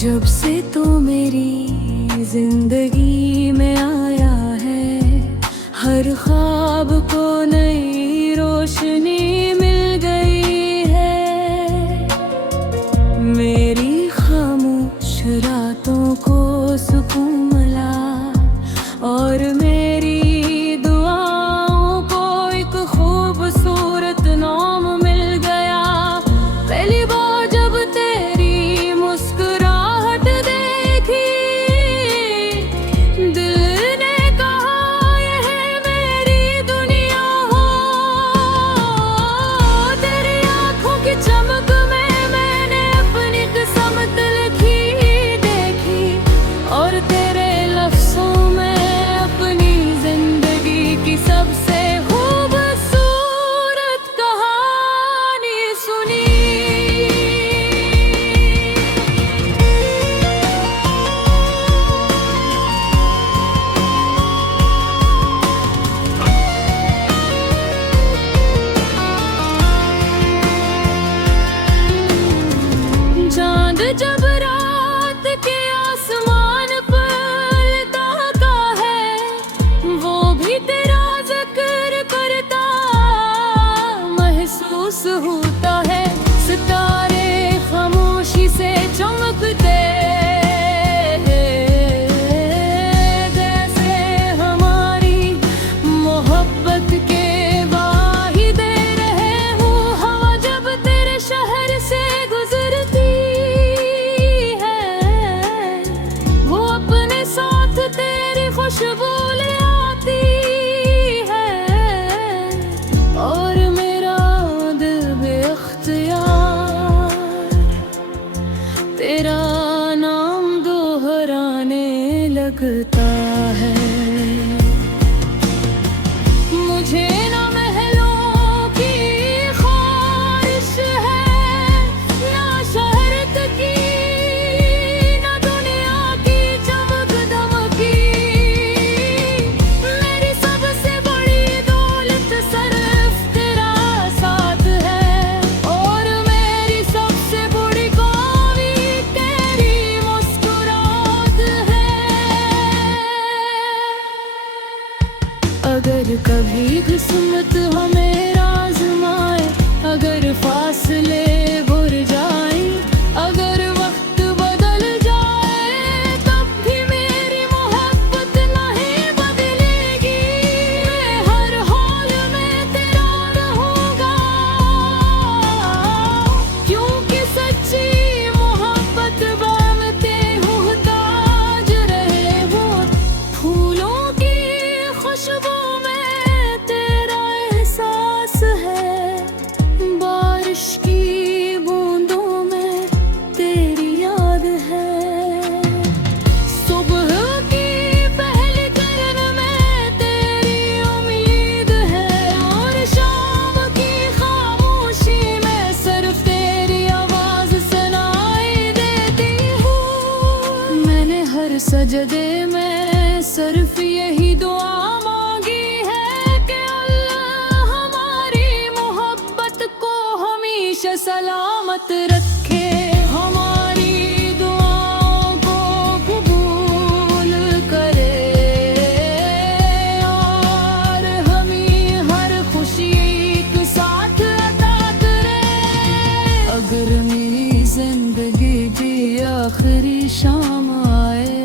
जब से तो मेरी जिंदगी में आया है, हर ख्वाब को नई रोशनी मिल गई है। मेरी खामोश रातों को सुकून मिला और मेरी दुआओं को एक खूबसूरत नाम मिल गया। पहली बार जब तेरी मुस्कुराहट देखी, दिल ने कहा यह मेरी दुनिया हो। तेरी आंखों की चमक में मैंने अपनी किस्मत लिखी देखी, और तेरे लफ्जों में अपनी जिंदगी की सबसे खूबसूरत कहानी सुनी। चांद जब रात के आसमान पर ताका है, वो भी तेरा जिक्र करता महसूस होता है। सितारे खामोशी से चमकते जैसे हमारी मोहब्बत के वाहिदे रहे हो। हवा जब तेरे शहर से गुजरती है, वो अपने साथ तेरी खुशबू ले आती है, और मेरा दिल बेख्तियार तेरा नाम दोहराने लगता है। मुझे ना महलों की ख्वाहिश है, ना शहरत की, ना दुनिया की चमक दमकी। मेरी सबसे बड़ी दौलत सिर्फ तेरा साथ है, और मेरी सबसे बड़ी कमी तेरी मुस्कुराहट है। अगर कभी किस्मत हमें आज़माए, अगर फासले बुर जाए, अगर वक्त बदल जाए, तब भी मेरी मोहब्बत नहीं बदलेगी। मैं हर हाल में तेरा रहूंगा, क्योंकि सच्ची मोहब्बत बामते मुहताज रहे हो। फूलों की खुशबू में तेरा एहसास है, बारिश की बूंदों में तेरी याद है। सुबह की पहली किरण में तेरी उम्मीद है, और शाम की खामोशी में सिर्फ तेरी आवाज सुनाई देती हूँ। मैंने हर सजदे में सिर्फ यही दुआ मांगी है कि अल्लाह हमारी मोहब्बत को हमेशा सलामत रखे, हमारी दुआओं को कबूल करे, और हमें हर खुशी के साथ अता करे। अगर मेरी जिंदगी की आखिरी शाम आए,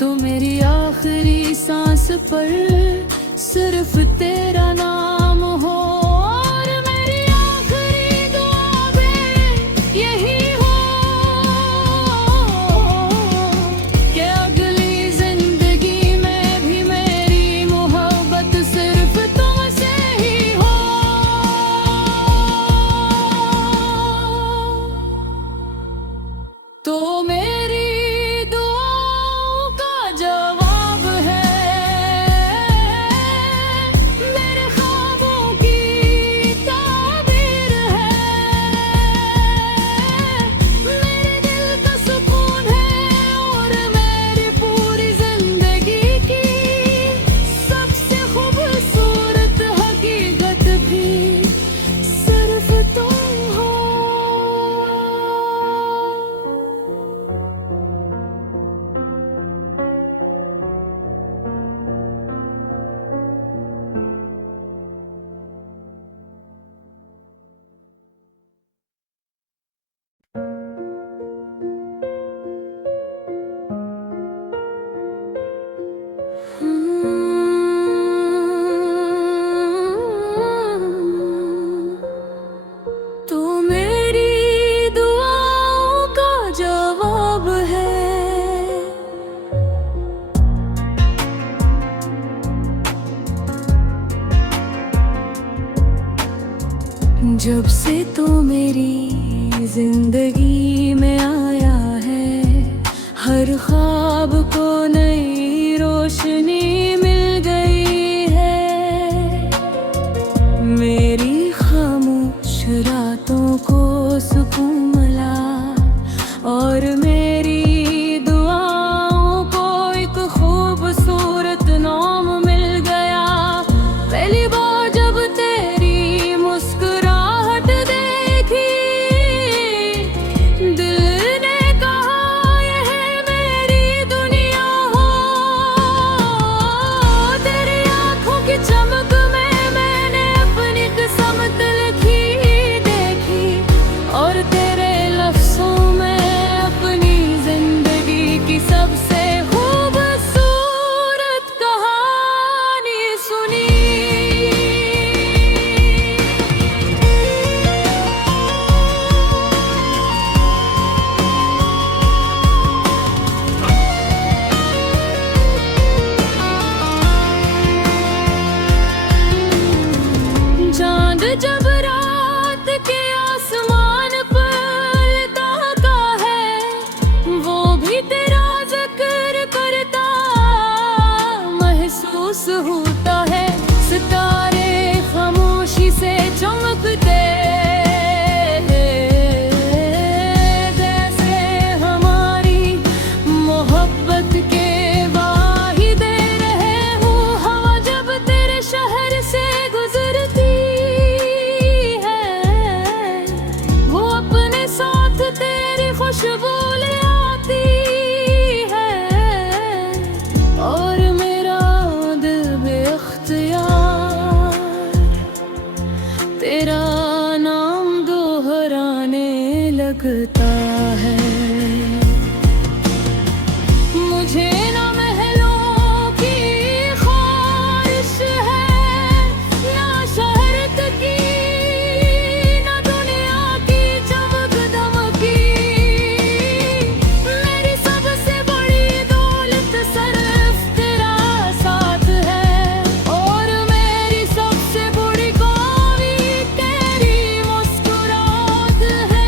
तो मेरी आखिरी सांस पर सिर्फ तेरा नाम हो, और मेरी आखिरी दुआ भी यही हो कि अगली जिंदगी में भी मेरी मोहब्बत सिर्फ तुमसे ही हो। तो मेरी दुआओं का जवाब है, मेरे ख्वाब जब से तो मेरी जिंदगी में आया है, हर ख्वाब को नई रोशनी मिल गई है। मेरी खामोश रातों को सुकून मिला और मेरी दुआओं को एक खूबसूरत नाम मिल गया। पहली बार जब तेरी मुस्कुराहट देखी, दिल ने कहा ये है मेरी दुनिया। हो तेरी आंखों की चमक में मैंने अपनी किस्मत लिखी देखी, और तेरे लफ्जों में अपनी जिंदगी की सबसे खूबसूरत कहानी सुनी। चांद जब रात के आसमान पर ताका है, वो भी तेरा जिक्र करता महसूस होता है। सितारे खामोशी से चमकते जैसे हमारी मोहब्बत के वाहिदे रहे हो। हवा जब तेरे शहर से गुजरती है, वो अपने साथ तेरी खुशबू ले आती है, और मेरा दिल बेख्तियार तेरा नाम दोहराने लगता है। मुझे ना महलों की ख्वाहिश है, ना शहरत की, ना दुनिया की चमक धमकी। मेरी सबसे बड़ी दौलत सिर्फ तेरा साथ है, और मेरी सबसे बड़ी कमी तेरी मुस्कुराहट है।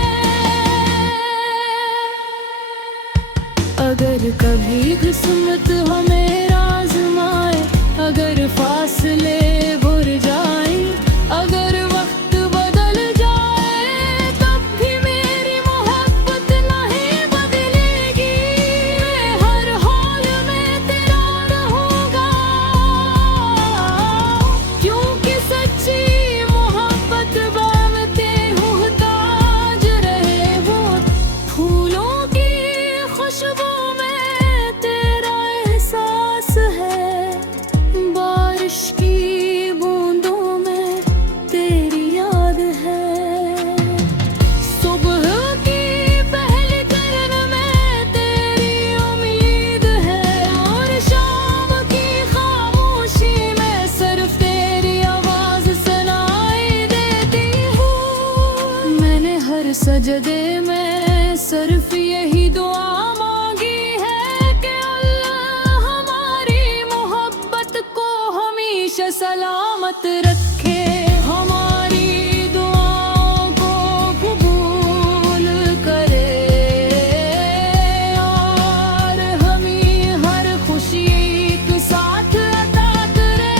अगर कभी किस्मत हमें आज़माए, अगर फासले बुर जाए, अगर वक्त बदल जाए, तब भी मेरी मोहब्बत नहीं बदलेगी। मैं हर हाल में तेरा रहूंगा, क्योंकि सच्ची मोहब्बत बामते मुहताज रहे वो। फूलों की खुशबू में तेरा एहसास है, बारिश की बूंदों में तेरी याद है। सुबह की पहली किरण में तेरी उम्मीद है, और शाम की खामोशी में सिर्फ तेरी आवाज सुनाई देती हूँ। मैंने हर सजदे में सिर्फ यही दुआ मांगी है कि अल्लाह हमारी मोहब्बत को हमेशा सलामत रखे। हमारी दुआओं को कबूल करे, और हमें हर खुशी के साथ अता करे।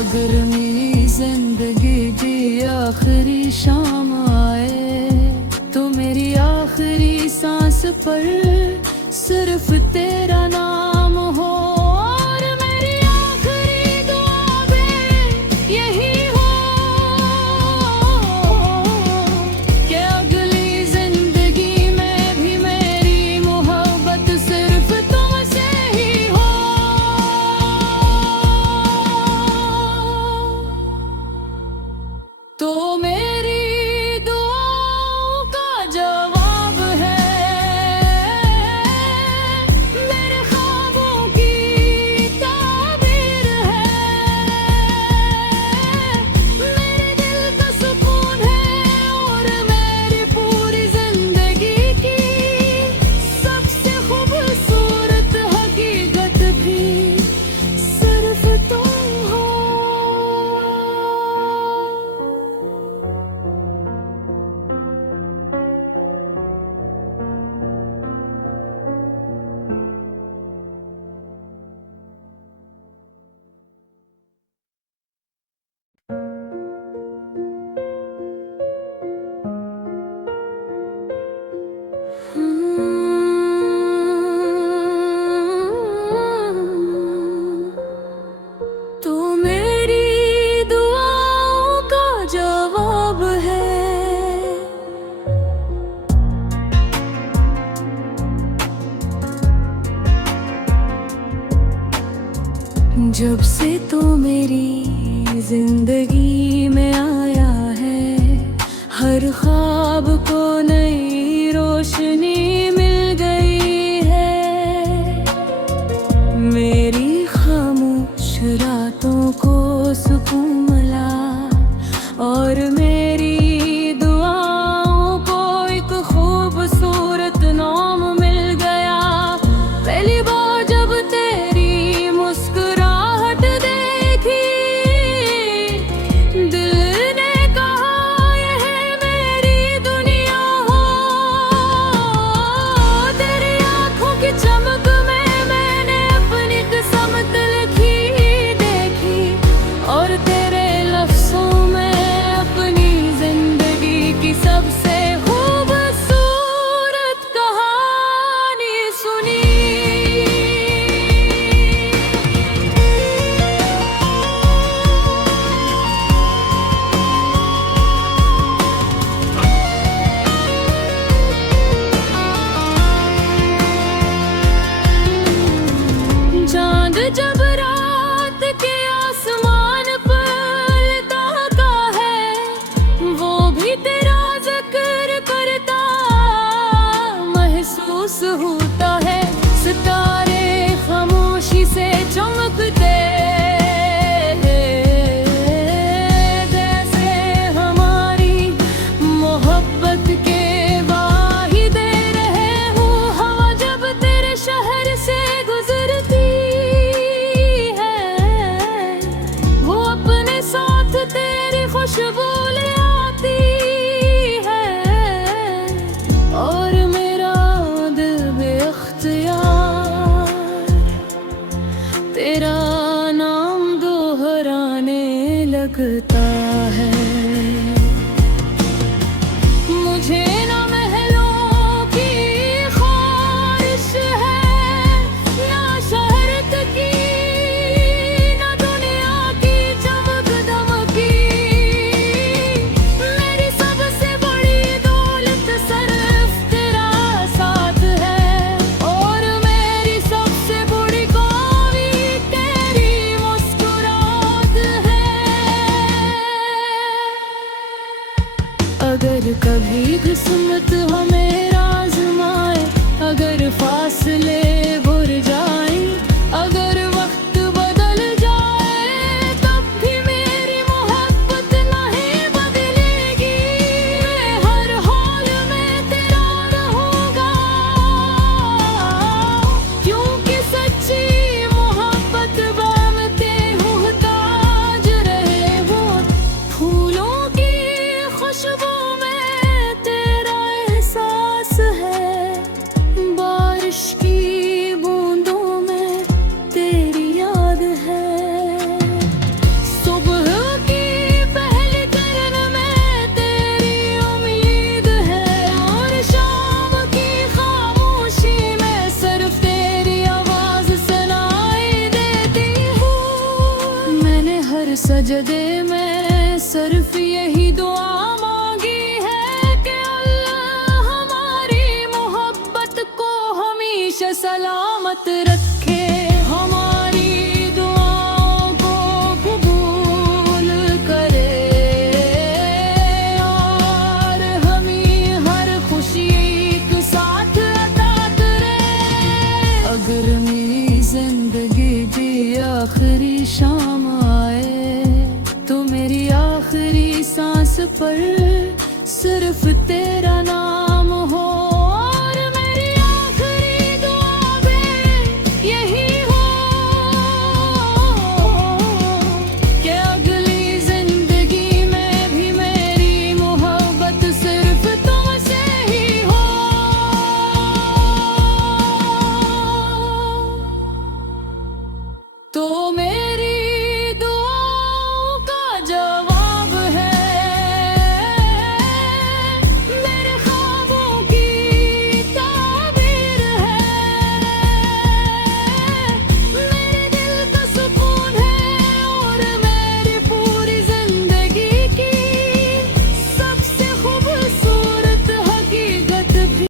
अगर मेरी जिंदगी की आखिरी शाम आए, तो मेरी आखिरी सांस पर सिर्फ तेरा नाम हो, और मेरी आखिरी दुआ भी जब से तो मेरी जिंदगी में आया है, हर ख्वाब को नई रोशनी मिल गई है। मेरी खामोश रातों को सुकून मिला और मेरी दुआओं को एक खूबसूरत नाम मिल गया। पहली बार जब तेरी मुस्कुराहट देखी, दिल ने कहा ये है मेरी दुनिया। हो तेरी आंखों की चमक में मैंने अपनी किस्मत लिखी देखी, और तेरे लफ्जों में अपनी जिंदगी की सबसे खूबसूरत कहानी सुनी। चांद जब रात के आसमान पर ताका है, वो भी तेरा जिक्र करता महसूस होता है। सितारे खामोशी से चमकते जैसे हमारी मोहब्बत के वाही दे रहे हो। हवा जब तेरे शहर से गुजरती है, वो अपने साथ तेरी खुशबू ले आती है, और मेरा दिल बेख्तियार तेरा नाम दोहराने लगता है। मुझे ना महलों की ख्वाहिश है, ना शहरत की, ना दुनिया की चमक दमकी। मेरी सबसे बड़ी दौलत सिर्फ तेरा साथ है, और मेरी सबसे बड़ी कमी तेरी मुस्कुराहट है। अगर कभी किस्मत हमें आज़माए, अगर फासले बुर जाए, अगर वक्त बदल जाए, तब भी मेरी मोहब्बत नहीं बदलेगी। मैं हर हाल में तेरा रहूंगा, क्योंकि सच्ची मोहब्बत बामते मुहताज रहे हो। फूलों की खुशबू में तेरा एहसास है, बारिश की बूंदों में तेरी याद है। सुबह की पहली किरण में तेरी उम्मीद है, और शाम की खामोशी में सिर्फ तेरी आवाज सुनाई देती हूँ। मैंने हर सजदे में सिर्फ यही दुआ मांगी है कि अल्लाह हमारी मोहब्बत को हमेशा सलामत रखे, हमारी दुआओं को कबूल करे, और हमें हर खुशी एक साथ अता करे। अगर मेरी जिंदगी की आखिरी शाम आए, तो मेरी आखिरी सांस पर सिर्फ